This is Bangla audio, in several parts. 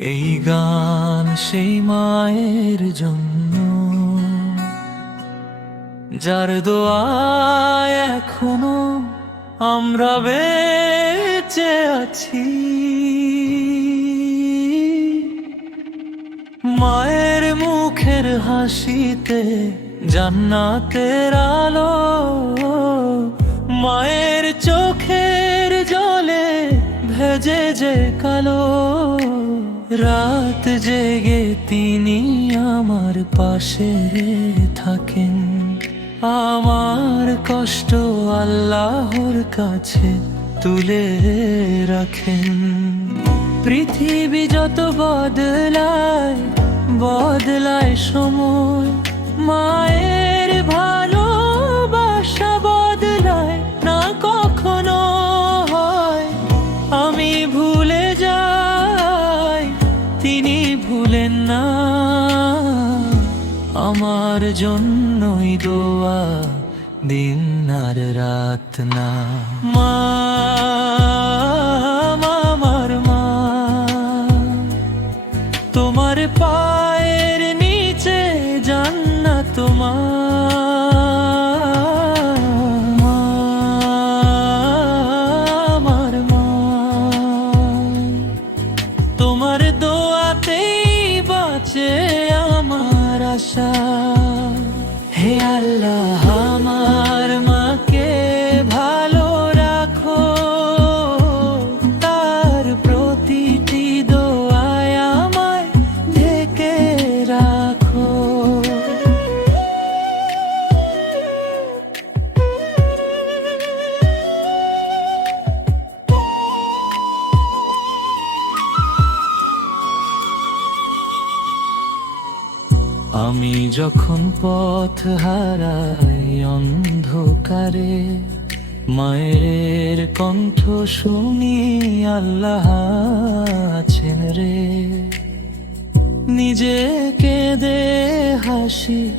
এই গান সেই মায়ের জন্য, যার দোয়ায় এখনও আমরা বেঁচে আছি। মায়ের মুখের হাসিতে জান্নাতের আলো, মায়ের জলে ভেজে যে কালো রাত জেগে তিনি আমার পাশে থাকেন। আমার কষ্ট আল্লাহর কাছে তুলে রাখেন। পৃথিবী যত বদলায় বদলায় সময়, মায়ের আমার জন্যই দোয়া, দিন আর রাত না। মা আমার মা, তোমার পায়ের নিচে জান্নাত তোমার হে আল্লাহ আমি যখন পথ হারাই অন্ধকারে, মায়ের কণ্ঠ শুনি আল্লাহ আছেন রে। নিজেকে দে হাসি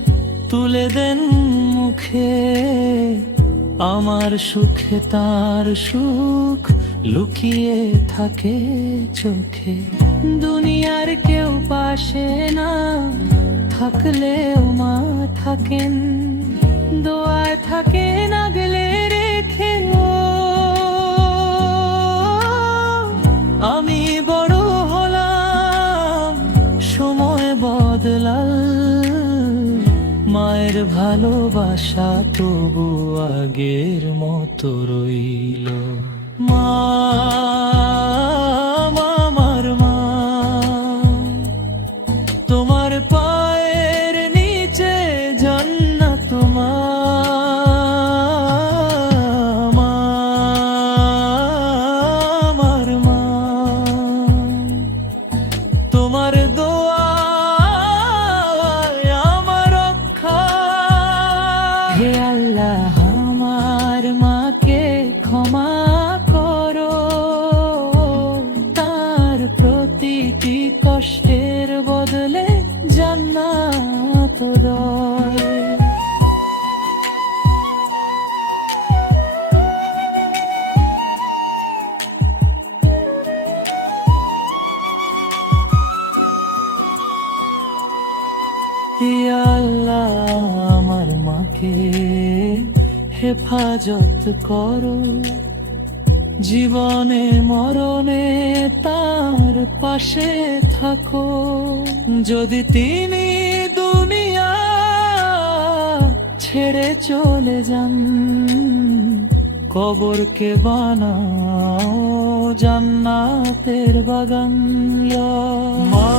তুলে দেন মুখে, আমার সুখে তার সুখ লুকিয়ে থাকে চোখে। দুনিয়ার কেউ পাশে না। থাকলেও মা থাকেন, দোয়ায় থাকেন আগলে রেখে আমি বড় হলাম, সময় বদলাল, মায়ের ভালোবাসা তবু আগের মতো রইল। মা কষ্টের বদলে জান্নাত দয় আমার মাকে হেফাজত করো। জীবনে মরণে তার পাশে থাকো। যদি তিনি দুনিয়া ছেড়ে চলে যান কবরকে বানাও জান্নাতের বাগান। মা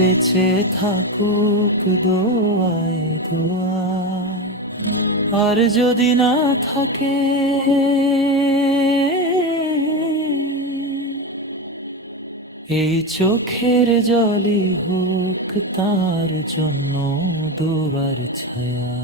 বেঁচে থাকুক দোয়ায় দোয়ায়। আর যদি না থাকে, এই চোখের জলই হোক তার জন্য দুবার ছায়া।